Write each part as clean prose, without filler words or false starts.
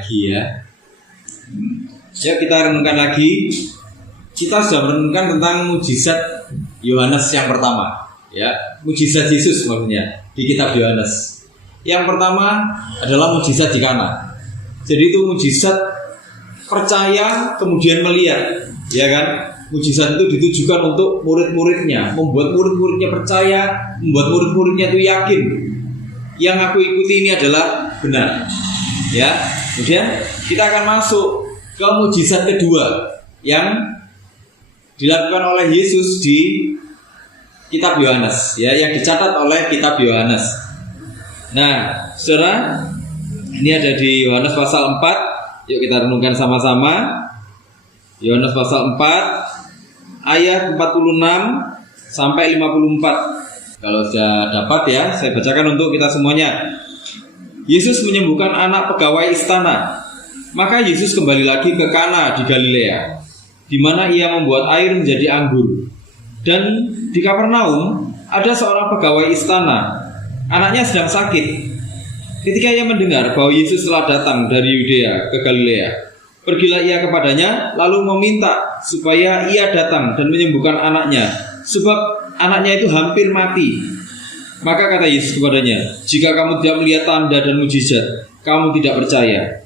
lagi ya. Yuk kita renungkan lagi. Kita sudah merenungkan tentang mujizat Yohanes yang pertama, ya, mujizat Yesus maksudnya di kitab Yohanes. Yang pertama adalah mujizat di Kana. Jadi itu mujizat percaya kemudian melihat, ya kan? Mujizat itu ditujukan untuk murid-muridnya, membuat murid-muridnya percaya, membuat murid-muridnya itu yakin yang aku ikuti ini adalah benar. Ya, kemudian kita akan masuk ke mujizat kedua yang dilakukan oleh Yesus di kitab Yohanes, ya, yang dicatat oleh kitab Yohanes. Nah, saudara, ini ada di Yohanes pasal 4. Yuk kita renungkan sama-sama. Yohanes pasal 4 ayat 46 sampai 54. Kalau sudah dapat ya, saya bacakan untuk kita semuanya. Yesus menyembuhkan anak pegawai istana. Maka Yesus kembali lagi ke Kana di Galilea, di mana ia membuat air menjadi anggur. Dan di Kapernaum ada seorang pegawai istana, anaknya sedang sakit. Ketika ia mendengar bahwa Yesus telah datang dari Yudea ke Galilea, pergilah ia kepadanya, lalu meminta supaya ia datang dan menyembuhkan anaknya, sebab anaknya itu hampir mati. Maka kata Yesus kepadanya, jika kamu tidak melihat tanda dan mujizat, kamu tidak percaya.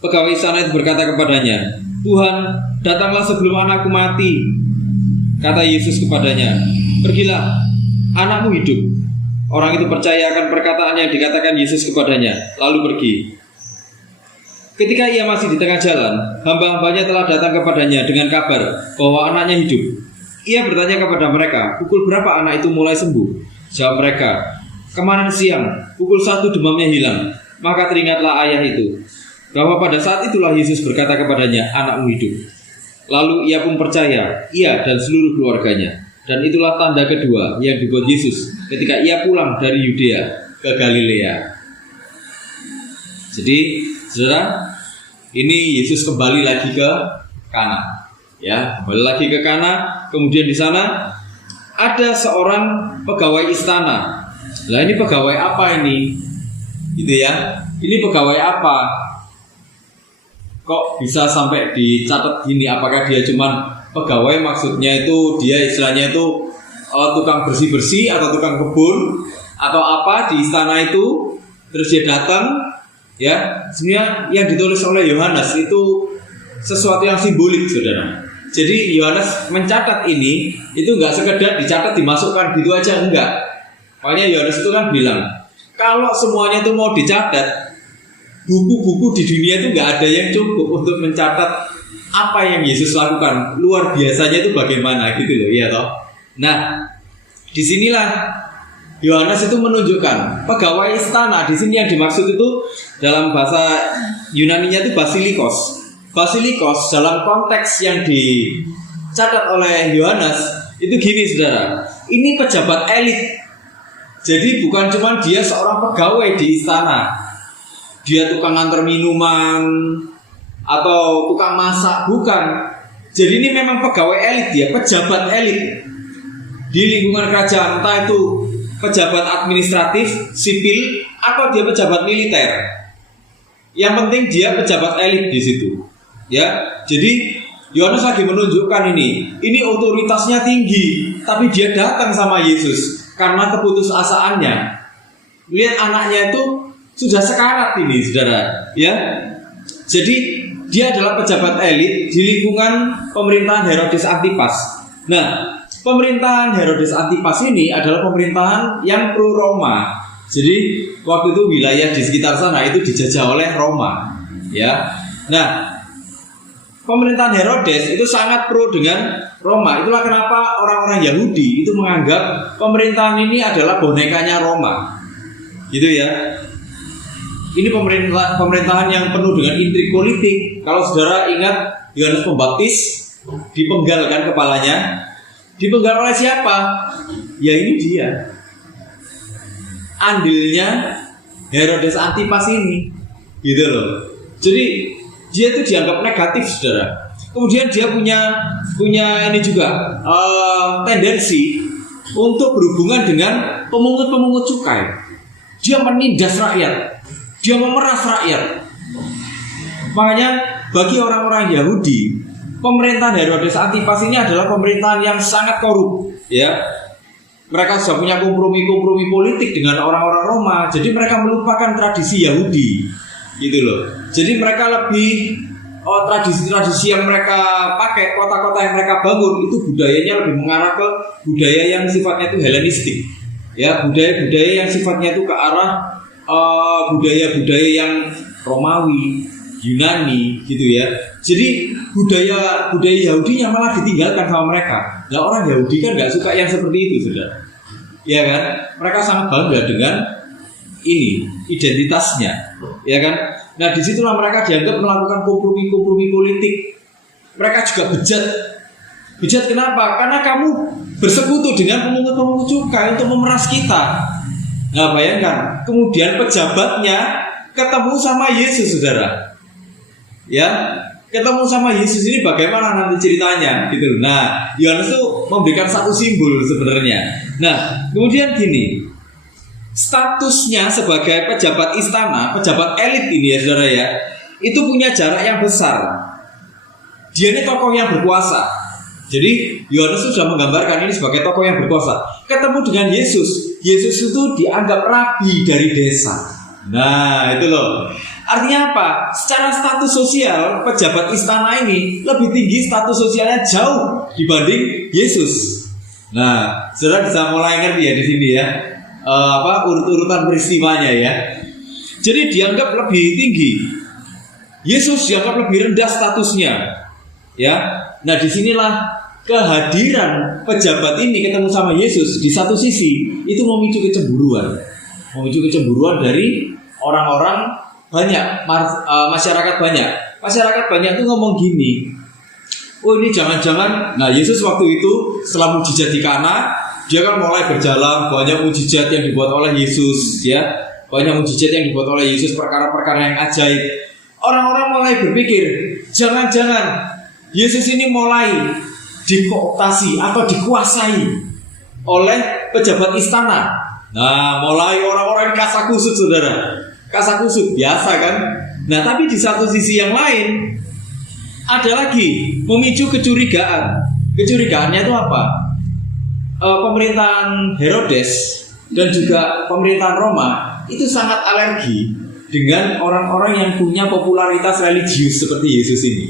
Pegawai istana itu berkata kepadanya, Tuhan, datanglah sebelum anakku mati. Kata Yesus kepadanya, pergilah, anakmu hidup. Orang itu percaya akan perkataan yang dikatakan Yesus kepadanya, lalu pergi. Ketika ia masih di tengah jalan, hamba-hambanya telah datang kepadanya dengan kabar bahwa anaknya hidup. Ia bertanya kepada mereka, pukul berapa anak itu mulai sembuh? Jawab mereka, kemarin siang, pukul 1 demamnya hilang. Maka teringatlah ayah itu, bahwa pada saat itulah Yesus berkata kepadanya, anakmu hidup. Lalu ia pun percaya, ia dan seluruh keluarganya. Dan itulah tanda kedua yang dibuat Yesus ketika ia pulang dari Yudea ke Galilea. Jadi, saudara, ini Yesus kembali lagi ke Kana. Ya, kembali lagi ke Kana. Kemudian di sana ada seorang pegawai istana. Lah ini pegawai apa ini? Gitu ya. Ini pegawai apa? Kok bisa sampai dicatat gini? Apakah dia cuman pegawai, maksudnya itu dia istilahnya itu tukang bersih-bersih atau tukang kebun atau apa di istana itu, terus dia datang, ya. Sebenarnya yang ditulis oleh Yohanes itu sesuatu yang simbolik, saudara. Jadi Yohanes mencatat ini itu nggak sekedar dicatat dimasukkan gitu aja, enggak. Makanya Yohanes itu kan bilang, kalau semuanya itu mau dicatat, buku-buku di dunia itu nggak ada yang cukup untuk mencatat apa yang Yesus lakukan. Luar biasanya itu bagaimana gitu loh, ya toh. Nah, disinilah Yohanes itu menunjukkan pegawai istana. Di sini yang dimaksud itu dalam bahasa Yunaninya itu basilikos. Basilikos dalam konteks yang dicatat oleh Yohanes itu gini, saudara. Ini pejabat elit. Jadi bukan cuma dia seorang pegawai di istana, dia tukang antar minuman atau tukang masak, bukan. Jadi ini memang pegawai elit, dia pejabat elit di lingkungan kerajaan, entah itu pejabat administratif, sipil, atau dia pejabat militer. Yang penting dia pejabat elit di situ. Ya, jadi Yohanes lagi menunjukkan ini otoritasnya tinggi, tapi dia datang sama Yesus karena keputusasaannya. Lihat anaknya itu sudah sekarat ini, saudara. Ya, jadi dia adalah pejabat elit di lingkungan pemerintahan Herodes Antipas. Nah, pemerintahan Herodes Antipas ini adalah pemerintahan yang pro Roma. Jadi waktu itu wilayah di sekitar sana itu dijajah oleh Roma. Ya, nah, pemerintahan Herodes itu sangat pro dengan Roma. Itulah kenapa orang-orang Yahudi itu menganggap pemerintahan ini adalah bonekanya Roma. Gitu ya. Ini pemerintahan yang penuh dengan intrik politik. Kalau saudara ingat Yohanes Pembaptis dipenggal kan kepalanya. Dipenggal oleh siapa? Ya ini dia, andilnya Herodes Antipas ini. Gitu loh. Jadi dia itu dianggap negatif, saudara. Kemudian dia punya ini juga tendensi untuk berhubungan dengan pemungut-pemungut cukai. Dia menindas rakyat, dia memeras rakyat. Makanya bagi orang-orang Yahudi, pemerintahan Herodes Antipas ini adalah pemerintahan yang sangat korup, ya. Mereka sudah punya kompromi-kompromi politik dengan orang-orang Roma, jadi mereka melupakan tradisi Yahudi, gitu loh. Jadi mereka lebih tradisi-tradisi yang mereka pakai, kota-kota yang mereka bangun itu budayanya lebih mengarah ke budaya yang sifatnya itu Helenistik, ya, budaya-budaya yang sifatnya itu ke arah budaya-budaya yang Romawi, Yunani, gitu ya. Jadi budaya Yahudinya malah ditinggalkan sama mereka. Nah, orang Yahudi kan nggak suka yang seperti itu, saudara. Ya kan? Mereka sangat bangga dengan ini identitasnya, ya kan? Nah, disitulah mereka dianggap melakukan kompromi-kompromi politik. Mereka juga bejat. Bejat kenapa? Karena kamu bersekutu dengan pemungut-pemungut cukai untuk memeras kita. Nah, bayangkan, kemudian pejabatnya ketemu sama Yesus, saudara. Ya, ketemu sama Yesus ini bagaimana nanti ceritanya, gitu. Nah, Yohanes itu memberikan satu simbol sebenarnya. Nah, kemudian gini, statusnya sebagai pejabat istana, pejabat elit ini ya, saudara ya, itu punya jarak yang besar. Dia ini tokoh yang berkuasa. Jadi Yohanes sudah menggambarkan ini sebagai tokoh yang berkuasa. Ketemu dengan Yesus, Yesus itu dianggap rabi dari desa. Nah, itu loh. Artinya apa? Secara status sosial, pejabat istana ini lebih tinggi status sosialnya jauh dibanding Yesus. Nah, saudara bisa mulai ngerti ya di sini ya, urut-urutan peristiwanya ya. Jadi dianggap lebih tinggi, Yesus dianggap lebih rendah statusnya, ya. Nah, disinilah kehadiran pejabat ini ketemu sama Yesus di satu sisi itu memicu kecemburuan dari orang-orang banyak, masyarakat banyak. Masyarakat banyak tuh ngomong gini, oh ini jangan-jangan. Nah, Yesus waktu itu setelah mujizat di Kana, dia kan mulai berjalan, banyak mujizat yang dibuat oleh Yesus, ya, banyak mujizat yang dibuat oleh Yesus, perkara-perkara yang ajaib. Orang-orang mulai berpikir, jangan-jangan Yesus ini mulai dikooptasi atau dikuasai oleh pejabat istana. Nah, mulai orang-orang kasakusut, saudara. Kasakusut biasa kan. Nah, tapi di satu sisi yang lain ada lagi memicu kecurigaan. Kecurigaannya itu apa? Pemerintahan Herodes dan juga pemerintahan Roma itu sangat alergi dengan orang-orang yang punya popularitas religius seperti Yesus ini.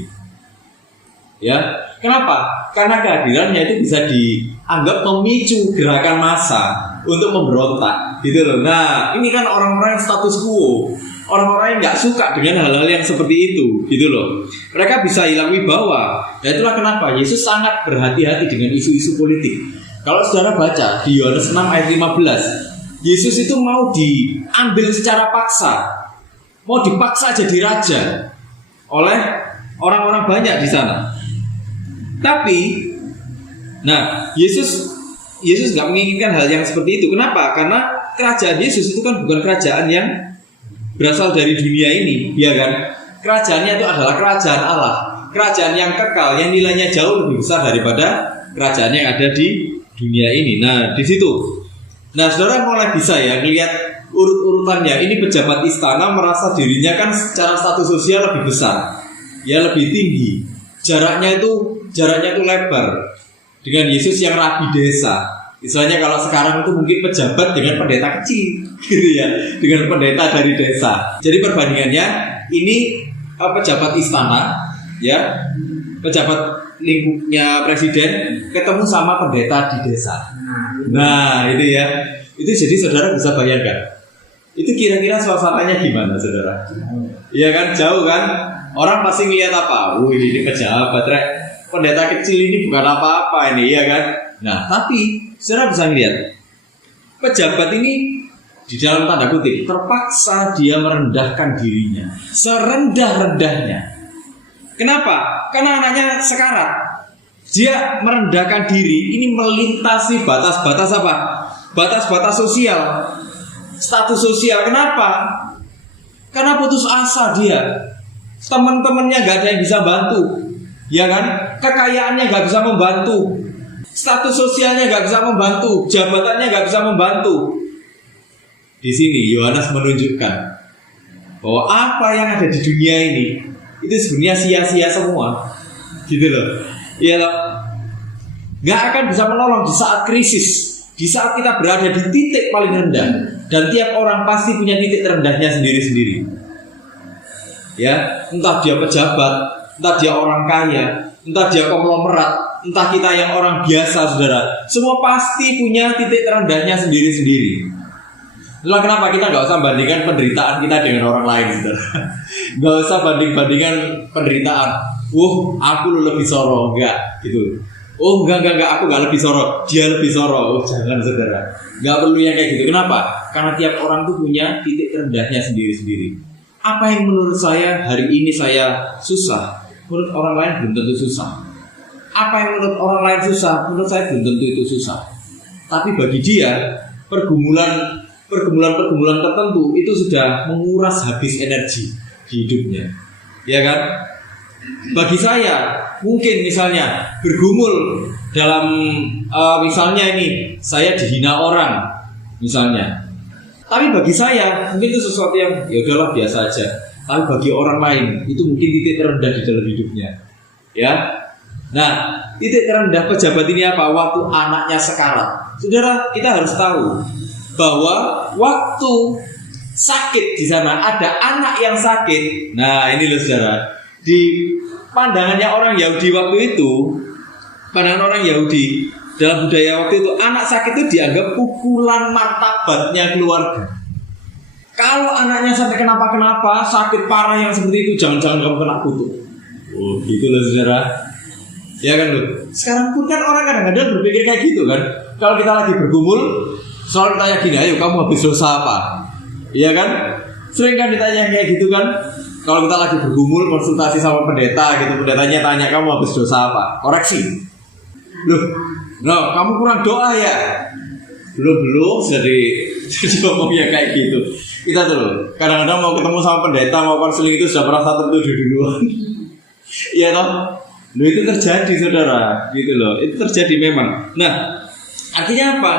Ya, kenapa? Karena kehadirannya itu bisa dianggap memicu gerakan massa untuk memberontak, gitu loh. Nah, ini kan orang-orang status quo, orang-orang yang nggak suka dengan hal-hal yang seperti itu, gitu loh. Mereka bisa hilang wibawa. Nah, itulah kenapa Yesus sangat berhati-hati dengan isu-isu politik. Kalau saudara baca di Yohanes 6 ayat 15, Yesus itu mau diambil secara paksa, mau dipaksa jadi raja oleh orang-orang banyak di sana. Tapi, nah, Yesus nggak menginginkan hal yang seperti itu. Kenapa? Karena kerajaan Yesus itu kan bukan kerajaan yang berasal dari dunia ini, ya kan? Kerajaannya itu adalah kerajaan Allah, kerajaan yang kekal, yang nilainya jauh lebih besar daripada kerajaan yang ada di dunia ini. Nah, di situ, nah, saudara mulai bisa ya lihat urut-urutannya. Ini pejabat istana merasa dirinya kan secara status sosial lebih besar, ya, lebih tinggi. Jaraknya itu lebar dengan Yesus yang rabi desa. Misalnya kalau sekarang itu mungkin pejabat dengan pendeta kecil, gitu ya, dengan pendeta dari desa. Jadi perbandingannya ini pejabat istana, ya, pejabat lingkupnya presiden ketemu sama pendeta di desa. Nah, itu ya, itu jadi saudara bisa bayangkan. Itu kira-kira suasananya gimana, saudara? Iya kan, jauh kan? Orang pasti ngeliat apa? Wih, ini pejabat, rek. Pendeta kecil ini bukan apa-apa ini, ya kan? Nah, tapi saudara bisa ngeliat pejabat ini di dalam tanda kutip terpaksa dia merendahkan dirinya serendah-rendahnya. Kenapa? Karena anaknya sekarat. Dia merendahkan diri, ini melintasi batas-batas apa? Batas-batas sosial, status sosial. Kenapa? Karena putus asa dia. Teman-temannya gak ada yang bisa bantu, ya kan? Kekayaannya gak bisa membantu, status sosialnya gak bisa membantu, jabatannya gak bisa membantu. Di sini Yohanes menunjukkan bahwa apa yang ada di dunia ini itu sebenarnya sia-sia semua, gitu loh. Iya loh, nggak akan bisa menolong di saat krisis, di saat kita berada di titik paling rendah. Dan tiap orang pasti punya titik terendahnya sendiri-sendiri. Ya, entah dia pejabat, entah dia orang kaya, entah dia konglomerat, entah kita yang orang biasa, saudara. Semua pasti punya titik terendahnya sendiri-sendiri. Itulah kenapa kita nggak usah bandingkan penderitaan kita dengan orang lain, saudara. Nggak usah banding-bandingkan penderitaan. Aku lebih soro, enggak, gitu. Enggak, aku nggak lebih soro, dia lebih soro. Jangan, saudara. Nggak perlu yang kayak gitu. Kenapa? Karena tiap orang tuh punya titik terendahnya sendiri-sendiri. Apa yang menurut saya hari ini saya susah, menurut orang lain belum tentu susah. Apa yang menurut orang lain susah, menurut saya belum tentu itu susah. Tapi bagi dia, pergumulan tertentu itu sudah menguras habis energi di hidupnya, ya kan? Bagi saya mungkin misalnya bergumul dalam misalnya ini saya dihina orang misalnya, tapi bagi saya mungkin itu sesuatu yang ya udahlah biasa aja. Tapi bagi orang lain itu mungkin titik terendah di dalam hidupnya, ya. Nah, titik terendah pejabat ini apa? Waktu anaknya sekarat. Saudara, kita harus tahu bahwa waktu sakit di sana ada anak yang sakit. Nah, ini loh saudara. Di pandangannya orang Yahudi waktu itu, pandangan orang Yahudi dalam budaya waktu itu, anak sakit itu dianggap pukulan martabatnya keluarga. Kalau anaknya sampai kenapa-kenapa, sakit parah yang seperti itu, jangan-jangan kamu kena kutuk. Gitu loh saudara. Ya kan loh. Sekarang pun kan orang kadang-kadang berpikir kayak gitu kan. Kalau kita lagi bergumul, selalu ditanya gini, ayo kamu habis dosa apa? Iya kan? Sering kan ditanya kayak gitu kan. Kalau kita lagi bergumul konsultasi sama pendeta gitu, pendetanya tanya kamu habis dosa apa? Koreksi. Loh, kamu kurang doa ya? Belum jadi ngomongnya kayak gitu. Kita tuh kadang-kadang mau ketemu sama pendeta, mau konseling itu sudah merasa tertuduh duluan. Iya toh? Loh, itu terjadi saudara, gitu loh. Itu terjadi memang. Nah, artinya apa?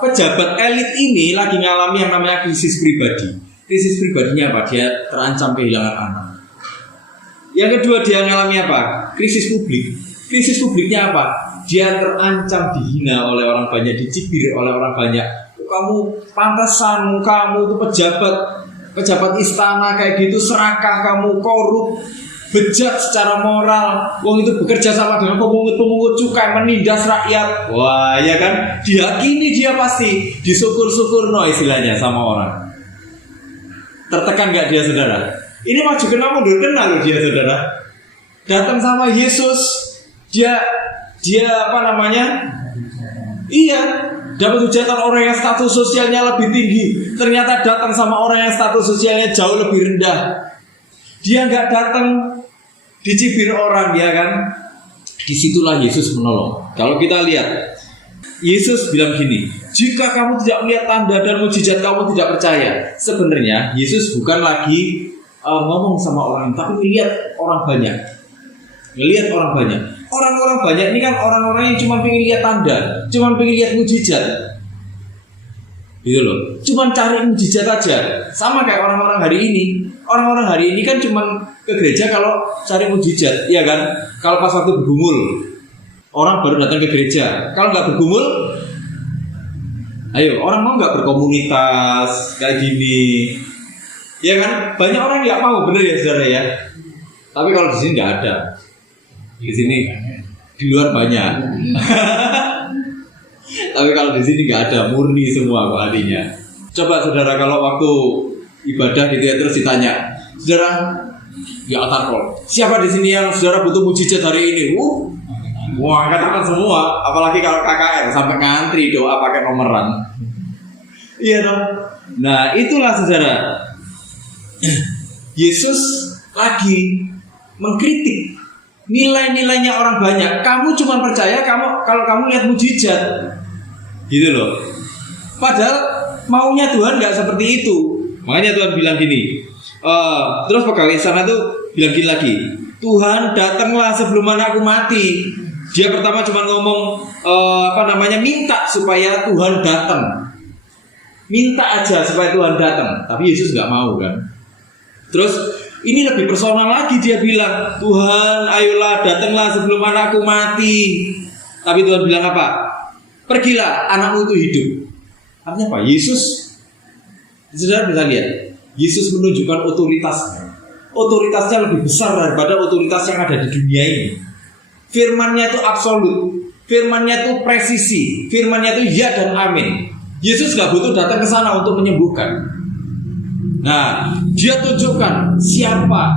Pejabat elit ini lagi ngalami yang namanya krisis pribadi. Krisis pribadinya apa? Dia terancam kehilangan anak. Yang kedua dia ngalami apa? Krisis publik. Krisis publiknya apa? Dia terancam dihina oleh orang banyak, dicibir oleh orang banyak. Kamu pantesan, kamu itu pejabat istana kayak gitu, serakah kamu, korup, bejat secara moral. Wong itu bekerja sama dengan pemungut cukai, menindas rakyat. Wah, ya kan? Dihakimi dia pasti, disyukur-syukur no istilahnya sama orang. Tertekan gak dia saudara? Ini maju kena mundur kena loh dia saudara. Datang sama Yesus, dia apa namanya? Iya, dapat hujatan orang yang status sosialnya lebih tinggi. Ternyata datang sama orang yang status sosialnya jauh lebih rendah. Dia nggak datang dicibir orang, ya kan? Disitulah Yesus menolong. Kalau kita lihat, Yesus bilang gini, jika kamu tidak melihat tanda dan mukjizat kamu tidak percaya. Sebenarnya Yesus bukan lagi ngomong sama orang, tapi melihat orang banyak. Melihat orang banyak. Orang-orang banyak ini kan orang-orang yang cuma pengen lihat tanda, cuma pengen lihat mukjizat. Gitu loh. Cuma cari mukjizat aja. Sama kayak orang-orang hari ini. Orang-orang hari ini kan cuma ke gereja kalau cari mukjizat, iya kan? Kalau pas waktu bergumul, orang baru datang ke gereja. Kalau nggak bergumul, ayo orang mau nggak berkomunitas kayak gini, ya kan? Banyak orang nggak mau, bener ya saudara ya. Tapi kalau di sini nggak ada. Di sini, di luar banyak. Tapi kalau di sini nggak ada, murni semua kok hatinya. Coba saudara kalau waktu ibadah gitu ya terus ditanya, saudara, ya altar call, siapa di sini yang saudara butuh mujizat hari ini? Wah, katakan semua. Apalagi kalau KKR sampai ngantri doa pakai nomeran. Iya dong. Nah itulah saudara. Yesus lagi mengkritik nilai-nilainya orang banyak. Kamu cuma percaya kalau kamu lihat mujizat, gitu loh. Padahal maunya Tuhan nggak seperti itu. Makanya Tuhan bilang gini. Terus pegawai sana tuh bilang gini lagi. Tuhan datanglah sebelum anakku mati. Dia pertama cuma ngomong minta supaya Tuhan datang. Minta aja supaya Tuhan datang. Tapi Yesus nggak mau kan. Terus Ini lebih personal lagi, dia bilang, Tuhan ayolah datanglah sebelum anakku mati. Tapi Tuhan bilang apa? Pergilah, anakmu itu hidup. Artinya apa? Yesus, saudara bisa lihat, Yesus menunjukkan otoritasnya. Otoritasnya lebih besar daripada otoritas yang ada di dunia ini. Firman-Nya itu absolut, firman-Nya itu presisi, firman-Nya itu ya dan amin. Yesus gak butuh datang ke sana untuk menyembuhkan. Nah, dia tunjukkan siapa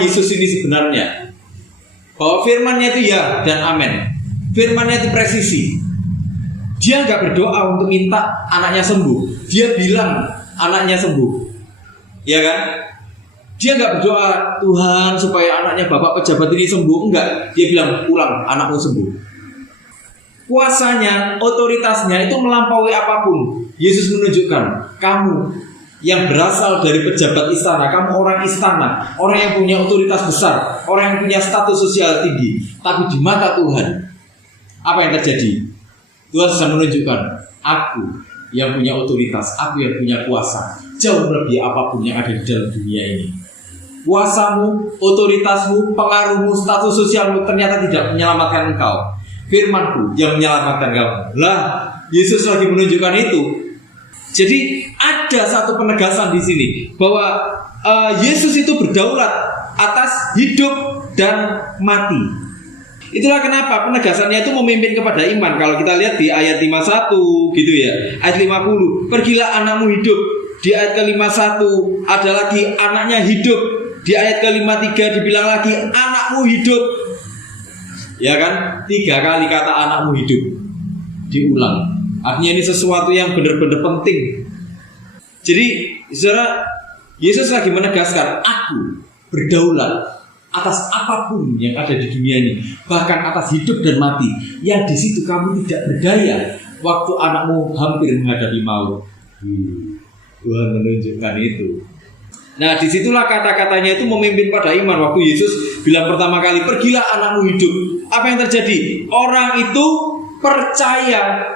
Yesus ini sebenarnya. Bahwa firman-Nya itu ya dan amin. Firman-Nya itu presisi. Dia gak berdoa untuk minta anaknya sembuh. Dia bilang anaknya sembuh. Ya kan? Dia gak berdoa, Tuhan supaya anaknya bapak pejabat ini sembuh. Enggak, dia bilang pulang, anakmu sembuh. Kuasanya, otoritasnya itu melampaui apapun. Yesus menunjukkan, kamu yang berasal dari pejabat istana, kamu orang istana, orang yang punya otoritas besar, orang yang punya status sosial tinggi. Tapi di mata Tuhan, apa yang terjadi? Tuhan sedang menunjukkan, aku yang punya otoritas, aku yang punya kuasa, jauh lebih apapun yang ada di dalam dunia ini. Kuasamu, otoritasmu, pengaruhmu, status sosialmu ternyata tidak menyelamatkan engkau. Firmanku yang menyelamatkan kamu. Lah, Yesus lagi menunjukkan itu. Jadi ada satu penegasan di sini bahwa Yesus itu berdaulat atas hidup dan mati. Itulah kenapa penegasannya itu memimpin kepada iman. Kalau kita lihat di ayat 51 gitu ya, ayat 50, pergilah anakmu hidup. Di ayat ke-51 ada lagi anaknya hidup. Di ayat ke-53 dibilang lagi anakmu hidup. Ya kan? 3 kali kata anakmu hidup diulang. Artinya ini sesuatu yang benar-benar penting. Jadi, saudara, Yesus lagi menegaskan, aku berdaulat atas apapun yang ada di dunia ini, bahkan atas hidup dan mati. Yang di situ kamu tidak berdaya waktu anakmu hampir menghadapi maut. Tuhan menunjukkan itu. Nah, disitulah kata-katanya itu memimpin pada iman. Waktu Yesus bilang pertama kali, pergilah anakmu hidup. Apa yang terjadi? Orang itu percaya.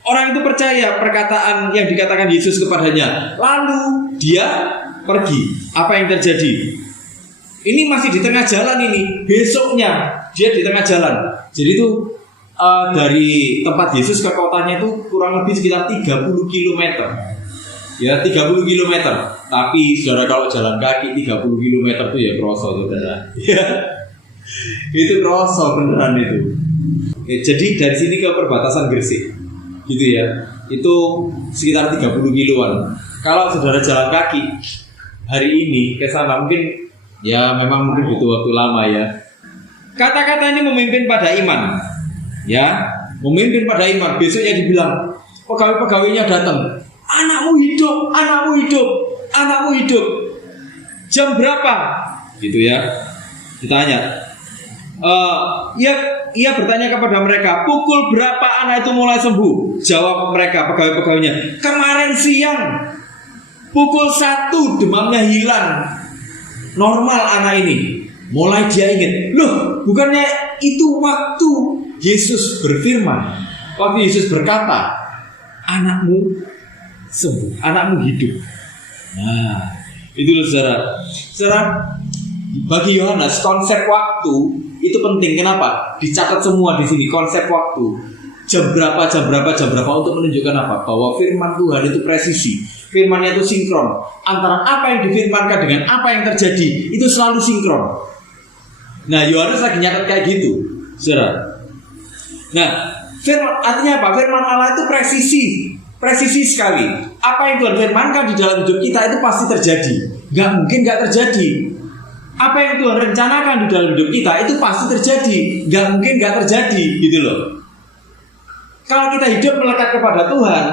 Orang itu percaya perkataan yang dikatakan Yesus kepadanya. Lalu dia pergi. Apa yang terjadi? Ini masih di tengah jalan ini. Besoknya dia di tengah jalan. Jadi itu dari tempat Yesus ke kotanya itu kurang lebih sekitar 30 km. Ya 30 km. Tapi saudara kalau jalan kaki 30 km itu ya kroso saudara. Ya, itu kroso beneran itu. Jadi dari sini ke perbatasan Gresik gitu ya, itu sekitar 30 kiloan. Kalau saudara jalan kaki hari ini ke sana mungkin ya memang mungkin butuh waktu lama ya. Kata-kata ini memimpin pada iman. Ya, memimpin pada iman. Besoknya dibilang, pegawai-pegawainya datang, anakmu hidup, anakmu hidup, anakmu hidup. Jam berapa? Gitu ya. Ditanya. Ia bertanya kepada mereka, pukul berapa anak itu mulai sembuh? Jawab mereka, pegawai-pegawainya, kemarin siang pukul 1 demamnya hilang. Normal anak ini. Mulai dia ingat, loh bukannya itu waktu Yesus berfirman, waktu Yesus berkata, anakmu sembuh, anakmu hidup. Nah, itu loh saudara. Bagi Yohanes konsep waktu itu penting. Kenapa? Dicatat semua di sini konsep waktu. Jam berapa untuk menunjukkan apa? Bahwa firman Tuhan itu presisi. Firman-Nya itu sinkron. Antara apa yang difirmankan dengan apa yang terjadi itu selalu sinkron. Nah, Yohanes lagi nyatat kayak gitu, saudara. Nah, firman artinya apa? Firman Allah itu presisi sekali. Apa yang Tuhan firmankan di dalam hidup kita itu pasti terjadi. Gak mungkin gak terjadi. Apa yang Tuhan rencanakan di dalam hidup kita itu pasti terjadi. Gak mungkin gak terjadi, gitu loh. Kalau kita hidup melekat kepada Tuhan,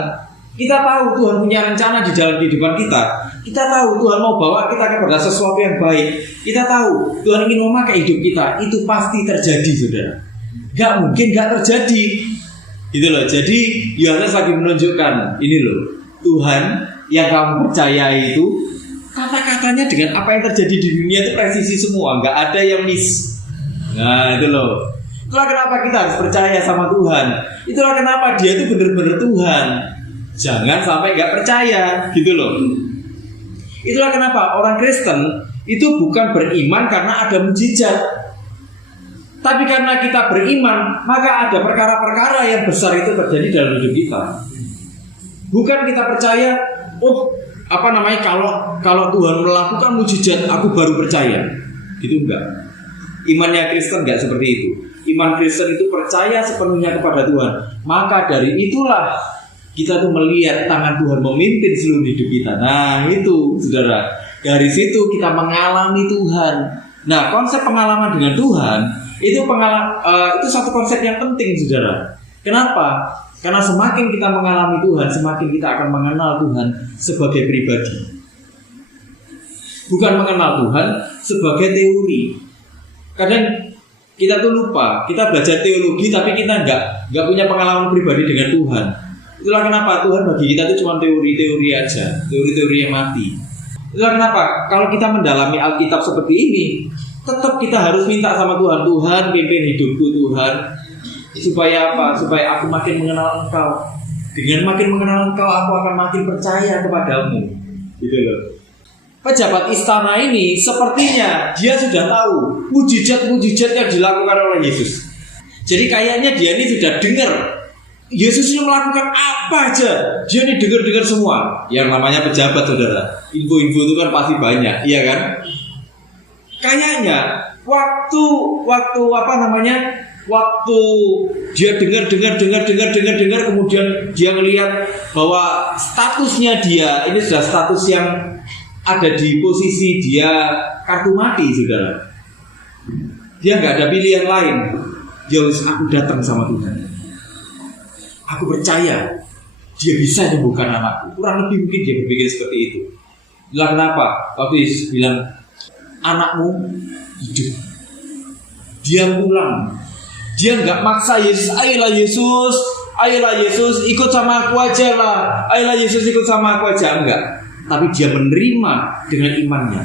kita tahu Tuhan punya rencana di dalam kehidupan kita. Kita tahu Tuhan mau bawa kita kepada sesuatu yang baik. Kita tahu Tuhan ingin memakai hidup kita. Itu pasti terjadi, saudara. Gak mungkin gak terjadi, gitu loh. Jadi Yohanes lagi menunjukkan, ini loh, Tuhan yang kamu percayai itu, kata-katanya dengan apa yang terjadi di dunia itu presisi semua, nggak ada yang miss. Nah, itu loh. Itulah kenapa kita harus percaya sama Tuhan. Itulah kenapa Dia itu benar-benar Tuhan. Jangan sampai nggak percaya, gitu loh. Itulah kenapa orang Kristen itu bukan beriman karena ada mujizat, tapi karena kita beriman, maka ada perkara-perkara yang besar itu terjadi dalam hidup kita. Bukan kita percaya, kalau Tuhan melakukan mujizat, aku baru percaya. Gitu enggak. Imannya Kristen enggak seperti itu. Iman Kristen itu percaya sepenuhnya kepada Tuhan. Maka dari itulah kita tuh melihat tangan Tuhan memimpin seluruh hidup kita. Nah itu saudara, dari situ kita mengalami Tuhan. Nah konsep pengalaman dengan Tuhan itu satu konsep yang penting saudara. Kenapa? Karena semakin kita mengalami Tuhan, semakin kita akan mengenal Tuhan sebagai pribadi. Bukan mengenal Tuhan sebagai teori. Kadang kita tuh lupa, kita belajar teologi tapi kita nggak punya pengalaman pribadi dengan Tuhan. Itulah kenapa Tuhan bagi kita itu cuma teori-teori aja, teori-teori yang mati. Itulah kenapa kalau kita mendalami Alkitab seperti ini, tetap kita harus minta sama Tuhan, Tuhan pimpin hidupku Tuhan. Supaya apa? Supaya aku makin mengenal Engkau. Dengan makin mengenal Engkau, aku akan makin percaya kepadamu. Gitu loh. Pejabat istana ini sepertinya dia sudah tahu mujizat-mujizat yang dilakukan oleh Yesus. Jadi kayaknya dia ini sudah dengar Yesus ini melakukan apa aja. Dia ini dengar semua. Yang namanya pejabat saudara, info-info itu kan pasti banyak, iya kan? Kayaknya waktu dia dengar, kemudian dia melihat bahwa statusnya dia ini sudah status yang ada di posisi dia kartu mati, saudara. Dia nggak ada pilihan lain. Dia harus, aku datang sama Tuhan. Aku percaya dia bisa menyembuhkan anakku. Kurang lebih mungkin dia berpikir seperti itu. Itulah kenapa waktu Yesus bilang anakmu hidup, dia pulang. Dia nggak maksa Yesus, ayolah Yesus, ikut sama aku aja lah. Ayolah Yesus, ikut sama aku aja. Enggak. Tapi dia menerima dengan imannya.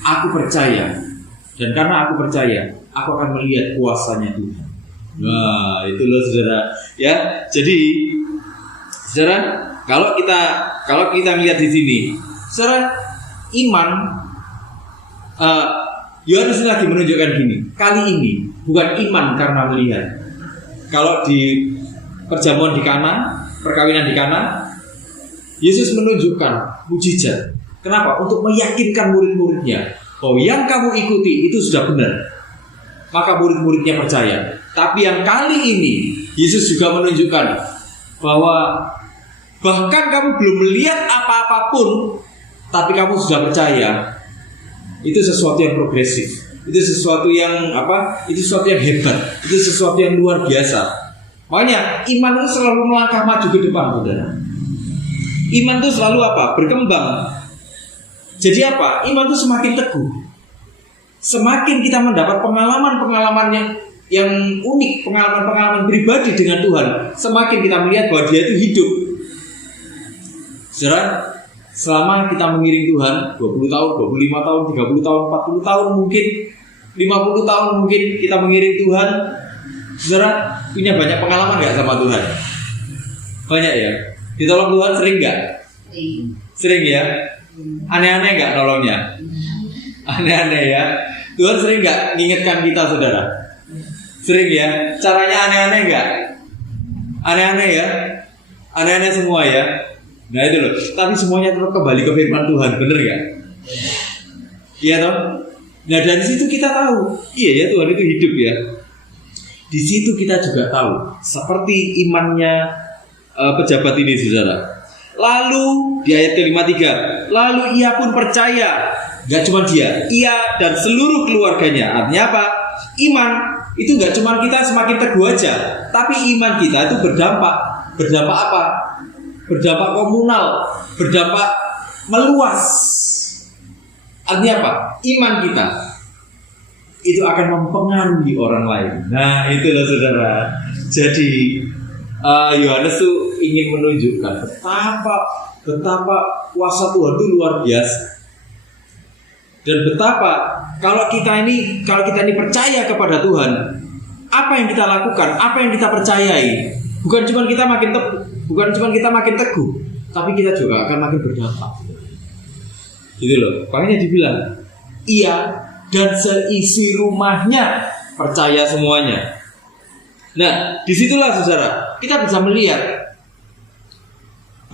Aku percaya. Dan karena aku percaya, aku akan melihat kuasanya Tuhan. Nah, itu loh saudara. Ya, jadi saudara, kalau kita lihat di sini, saudara, iman Yohanes lagi menunjukkan gini. Kali ini bukan iman karena melihat. Kalau di perjamuan di Kana, perkawinan di Kana, Yesus menunjukkan mujizat. Kenapa? Untuk meyakinkan murid-muridnya bahwa yang kamu ikuti itu sudah benar. Maka murid-muridnya percaya. Tapi yang kali ini Yesus juga menunjukkan bahwa bahkan kamu belum melihat apa-apapun, tapi kamu sudah percaya. Itu sesuatu yang progresif. Itu sesuatu yang Itu sesuatu yang hebat. Itu sesuatu yang luar biasa. Makanya iman itu selalu melangkah maju ke depan, saudara. Iman itu selalu berkembang. Jadi iman itu semakin teguh. Semakin kita mendapat pengalaman-pengalaman yang unik, pengalaman-pengalaman pribadi dengan Tuhan, semakin kita melihat bahwa Dia itu hidup. Saudara, selama kita mengiring Tuhan 20 tahun, 25 tahun, 30 tahun, 40 tahun mungkin, 50 tahun mungkin kita mengiring Tuhan, saudara punya banyak pengalaman gak sama Tuhan? Banyak ya? Ditolong Tuhan sering gak? Sering ya? Aneh-aneh gak nolongnya? Aneh-aneh ya? Tuhan sering gak ngingetkan kita saudara? Sering ya? Caranya aneh-aneh gak? Aneh-aneh ya? Aneh-aneh semua ya? Nah itu loh, tapi semuanya tetap kembali ke firman Tuhan, bener gak? Iya toh? Nah dari situ kita tahu, iya ya Tuhan itu hidup ya. Di situ kita juga tahu, seperti imannya pejabat ini saudara. Lalu di ayat ke-53, lalu ia pun percaya. Gak cuma dia, ia dan seluruh keluarganya. Artinya apa? Iman itu gak cuma kita semakin teguh aja, tapi iman kita itu berdampak. Berdampak apa? Berdampak komunal, berdampak meluas. Artinya apa? Iman kita itu akan mempengaruhi orang lain. Nah itulah saudara. Jadi Yohanes tuh ingin menunjukkan betapa kuasa Tuhan itu luar biasa. Dan betapa kalau kita ini percaya kepada Tuhan, apa yang kita lakukan, apa yang kita percayai, bukan cuma kita makin teguh, tapi kita juga akan makin berdampak. Gitu loh. Makanya dibilang, iya dan seisi rumahnya percaya semuanya. Nah, disitulah saudara kita bisa melihat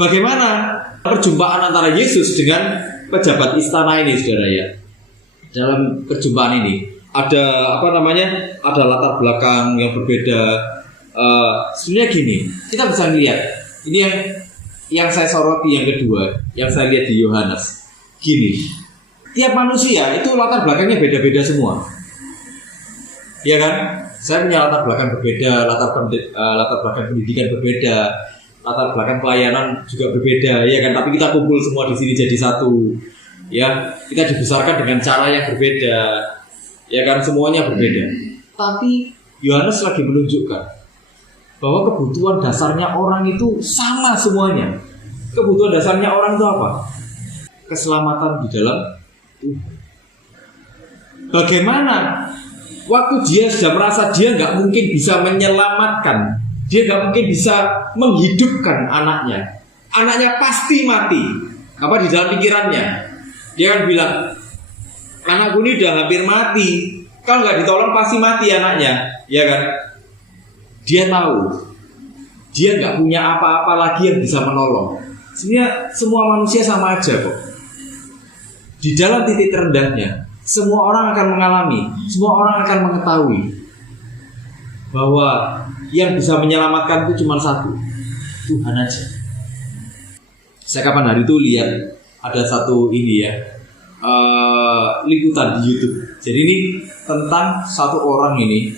bagaimana perjumpaan antara Yesus dengan pejabat istana ini, saudara ya. Dalam perjumpaan ini ada ada latar belakang yang berbeda. Sebenarnya gini, kita bisa lihat ini yang saya soroti yang kedua, yang saya lihat di Yohanes. Gini, tiap manusia itu latar belakangnya beda-beda semua. Ya kan? Saya punya latar belakang berbeda, latar belakang pendidikan berbeda, latar belakang pelayanan juga berbeda, ya kan? Tapi kita kumpul semua di sini jadi satu. Ya, kita dibesarkan dengan cara yang berbeda. Ya kan, semuanya berbeda. Tapi Yohanes lagi menunjukkan bahwa kebutuhan dasarnya orang itu sama semuanya. Kebutuhan dasarnya orang itu apa? Keselamatan di dalam Tuhan. Bagaimana waktu dia sudah merasa dia nggak mungkin bisa menyelamatkan, dia nggak mungkin bisa menghidupkan anaknya pasti mati. Apa di dalam pikirannya? Dia kan bilang, anakku ini udah hampir mati, kalau nggak ditolong pasti mati anaknya, ya kan? Dia tahu, dia nggak punya apa-apa lagi yang bisa menolong. Sebenarnya semua manusia sama aja kok. Di dalam titik terendahnya, semua orang akan mengalami, semua orang akan mengetahui bahwa yang bisa menyelamatkan itu cuma satu, Tuhan aja. Saya kapan hari itu lihat ada satu liputan di YouTube. Jadi ini tentang satu orang ini.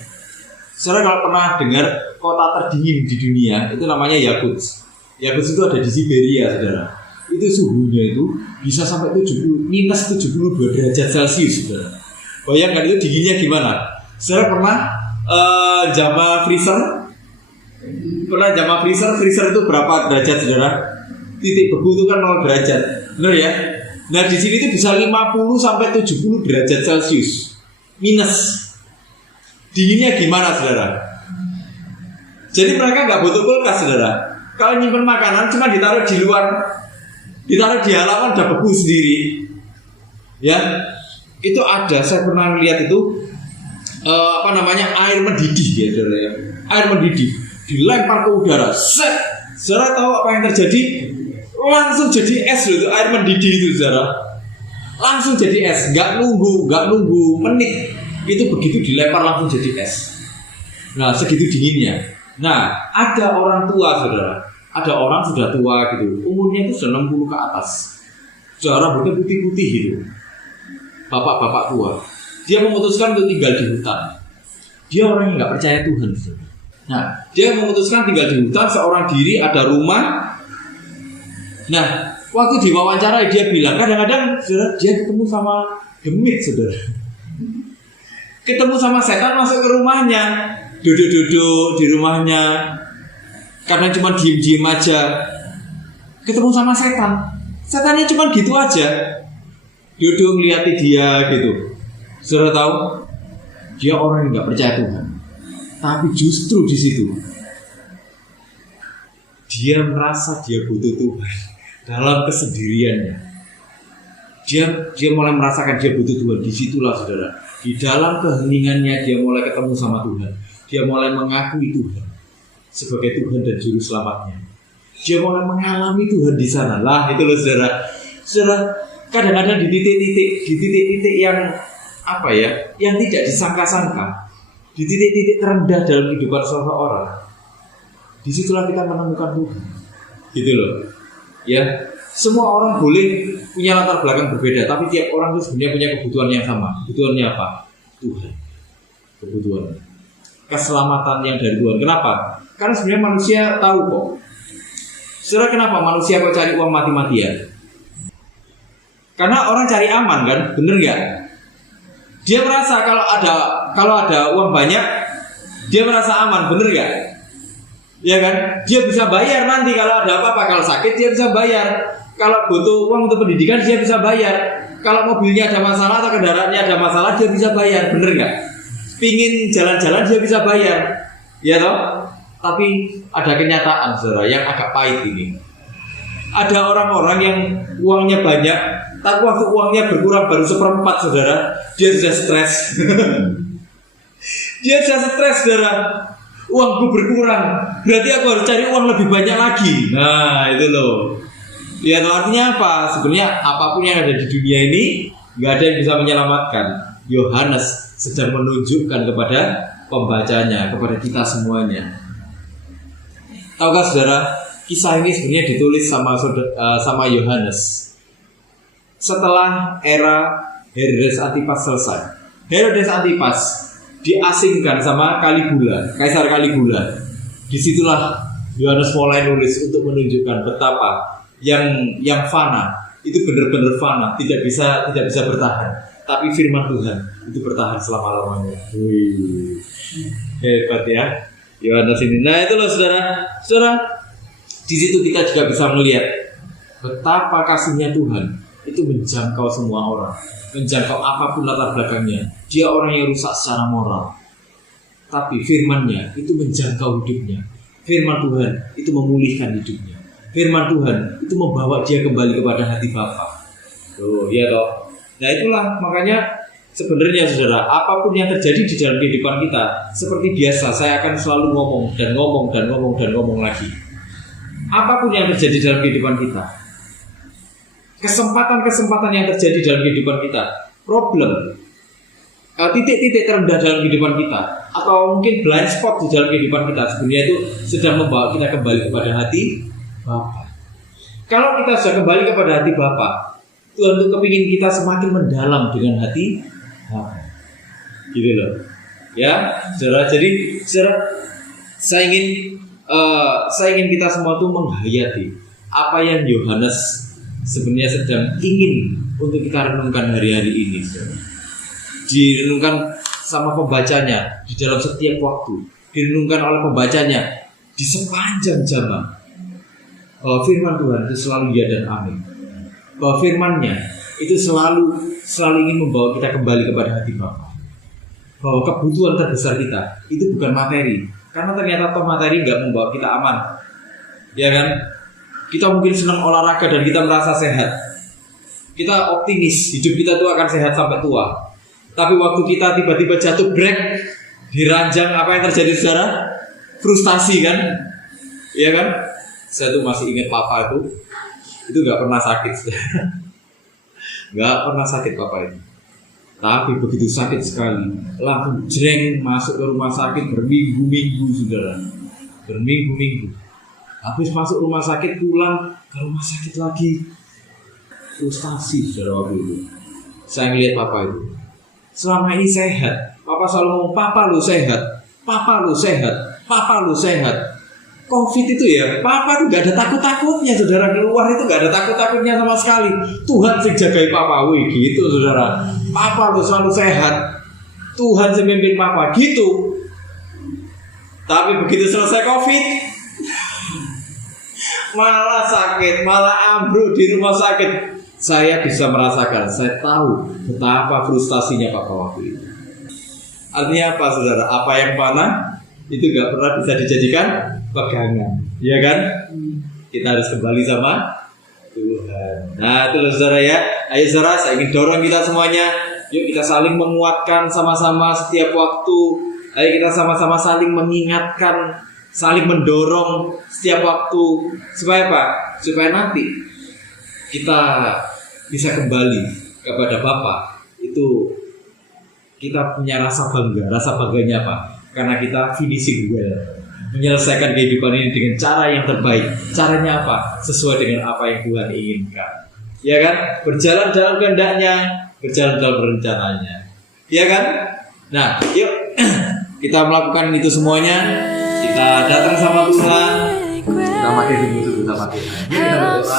Saudara kalau pernah dengar kota terdingin di dunia itu namanya Yakutsk. Yakutsk itu ada di Siberia, saudara. Itu suhunya itu bisa sampai minus 72 derajat Celcius, saudara. Bayangkan itu dinginnya gimana? Saudara pernah jama freezer? Pernah jama freezer itu berapa derajat, saudara? Titik beku itu kan 0 derajat, benar ya? Nah di sini itu bisa 50 sampai 70 derajat Celcius minus. Dinginnya gimana, saudara? Jadi mereka nggak butuh kulkas, saudara. Kalau nyimpen makanan cuma ditaruh di luar, ditaruh di halaman udah beku sendiri. Ya, itu ada. Saya pernah lihat itu air mendidih, ya, saudara. Ya. Air mendidih dilempar ke udara. Set, saudara tahu apa yang terjadi? Langsung jadi es loh, itu air mendidih itu, saudara. Langsung jadi es, nggak nunggu menit. Itu begitu dilempar langsung jadi es. Nah segitu dinginnya. Nah ada orang tua, saudara. Ada orang sudah tua gitu, umurnya itu sudah 60 ke atas, sudah rambutnya putih-putih gitu, bapak-bapak tua. Dia memutuskan untuk tinggal di hutan. Dia orang yang nggak percaya Tuhan, saudara. Nah dia memutuskan tinggal di hutan seorang diri, ada rumah. Nah waktu diwawancara dia bilang kadang-kadang, saudara, dia ketemu sama demit, saudara. Ketemu sama setan masuk ke rumahnya, duduk-duduk di rumahnya, karena cuma diem-diem aja. Ketemu sama setan, setannya cuma gitu aja, duduk ngeliati dia gitu. Saudara tahu, dia orang yang nggak percaya Tuhan, tapi justru di situ dia merasa dia butuh Tuhan dalam kesendiriannya. Dia mulai merasakan dia butuh Tuhan. Disitulah, saudara, di dalam keheningannya dia mulai ketemu sama Tuhan. Dia mulai mengakui Tuhan sebagai Tuhan dan Juru Selamatnya. Dia mulai mengalami Tuhan di sana. Lah itu loh, saudara. Saudara, kadang-kadang di titik-titik yang yang tidak disangka-sangka, di titik-titik terendah dalam kehidupan seseorang, disitulah kita menemukan Tuhan. Gitu loh. Ya, semua orang boleh punya latar belakang berbeda, tapi tiap orang itu sebenarnya punya kebutuhan yang sama. Kebutuhannya apa? Tuhan. Kebutuhannya keselamatan yang dari Tuhan. Kenapa? Karena sebenarnya manusia tahu kok. Saudara, kenapa manusia kok cari uang mati-matian? Karena orang cari aman, kan? Bener nggak? Dia merasa kalau ada uang banyak, dia merasa aman, bener nggak? Ya kan? Dia bisa bayar nanti kalau ada apa-apa. Kalau sakit dia bisa bayar. Kalau butuh uang untuk pendidikan dia bisa bayar. Kalau mobilnya ada masalah atau kendaraannya ada masalah dia bisa bayar, bener nggak? Pingin jalan-jalan dia bisa bayar, ya toh? Tapi ada kenyataan, saudara, yang agak pahit ini. Ada orang-orang yang uangnya banyak, tapi waktu uangnya berkurang baru 1/4, saudara, dia sudah stres. Dia sudah stres, saudara. Uangku berkurang, berarti aku harus cari uang lebih banyak lagi. Nah, itu loh. Ya, artinya apa? Sebenarnya apapun yang ada di dunia ini nggak ada yang bisa menyelamatkan. Yohanes sedang menunjukkan kepada pembacanya, kepada kita semuanya. Tahukah saudara, kisah ini sebenarnya ditulis sama Yohanes setelah era Herodes Antipas selesai. Herodes Antipas diasingkan sama Caligula, Kaisar Caligula. Disitulah Yohanes mulai nulis untuk menunjukkan betapa yang fana itu benar-benar fana, tidak bisa bertahan. Tapi firman Tuhan itu bertahan selama-lamanya. Hebat ya Yohanes ini. Nah, itu loh saudara. Di situ kita juga bisa melihat betapa kasihnya Tuhan itu menjangkau semua orang, menjangkau apapun latar belakangnya. Dia orang yang rusak secara moral, tapi firman-Nya itu menjangkau hidupnya. Firman Tuhan itu memulihkan hidupnya. Firman Tuhan itu membawa dia kembali kepada hati Bapa. Iya toh. Nah, itulah makanya sebenarnya saudara, apapun yang terjadi di dalam kehidupan kita, seperti biasa saya akan selalu ngomong lagi. Apapun yang terjadi dalam kehidupan kita, kesempatan yang terjadi dalam kehidupan kita, problem, titik-titik terendah dalam kehidupan kita, atau mungkin blind spot di dalam kehidupan kita, sebenarnya itu sedang membawa kita kembali kepada hati Bapa. Kalau kita sudah kembali kepada hati Bapa, Tuhan itu kepingin kita semakin mendalam dengan hati Bapa. Gitu loh. Ya, saudara. Jadi, saudara, saya ingin kita semua tuh menghayati apa yang Yohanes sebenarnya sedang ingin untuk kita renungkan hari-hari ini, saudara. Direnungkan sama pembacanya di dalam setiap waktu, direnungkan oleh pembacanya di sepanjang zaman. Bahwa firman Tuhan itu selalu ya dan amin. Bahwa firman-Nya itu selalu ingin membawa kita kembali kepada hati Bapa. Bahwa kebutuhan terbesar kita itu bukan materi, karena ternyata toh materi nggak membawa kita aman, ya kan? Kita mungkin senang olahraga dan kita merasa sehat, kita optimis hidup kita tuh akan sehat sampai tua. Tapi waktu kita tiba-tiba jatuh break di ranjang, apa yang terjadi saudara? Frustasi kan? Iya kan? Saya tuh masih ingat papa itu nggak pernah sakit, nggak pernah sakit papa itu. Tapi begitu sakit sekali, langsung jreng masuk ke rumah sakit berminggu-minggu, saudara, berminggu-minggu. Habis masuk rumah sakit, pulang ke rumah sakit lagi, frustasi, saudara. Waktu itu saya ngeliat papa itu selama ini sehat. Papa selalu ngomong, papa lu sehat, papa lu sehat, papa lu sehat. Covid itu ya, papa itu gak ada takut-takutnya, saudara. Keluar itu gak ada takut-takutnya sama sekali. Tuhan sing jagai papa, wih gitu, saudara. Papa lu selalu sehat, Tuhan sing mimpin papa, gitu. Tapi begitu selesai Covid, malah sakit, malah ambruk di rumah sakit. Saya bisa merasakan, saya tahu betapa frustasinya papa waktu itu. Artinya apa, saudara? Apa yang panah itu gak pernah bisa dijadikan pegangan, ya kan? Kita harus kembali sama Tuhan. Nah, itu loh saudara ya. Ayo saudara, saya ingin dorong kita semuanya. Yuk kita saling menguatkan sama-sama setiap waktu. Ayo kita sama-sama saling mengingatkan, saling mendorong setiap waktu. Supaya apa? Supaya nanti kita bisa kembali kepada Bapa. Itu kita punya rasa bangga. Rasa bangganya apa? Karena kita finishing well, menyelesaikan kehidupan ini dengan cara yang terbaik. Caranya apa? Sesuai dengan apa yang Tuhan inginkan, ya kan? Berjalan dalam kehendaknya, berjalan dalam rencananya, ya kan? Nah, yuk kita melakukan itu semuanya. Kita datang sama Tuhan. Kita pakai dulu, kita pakai. Kita berdoa.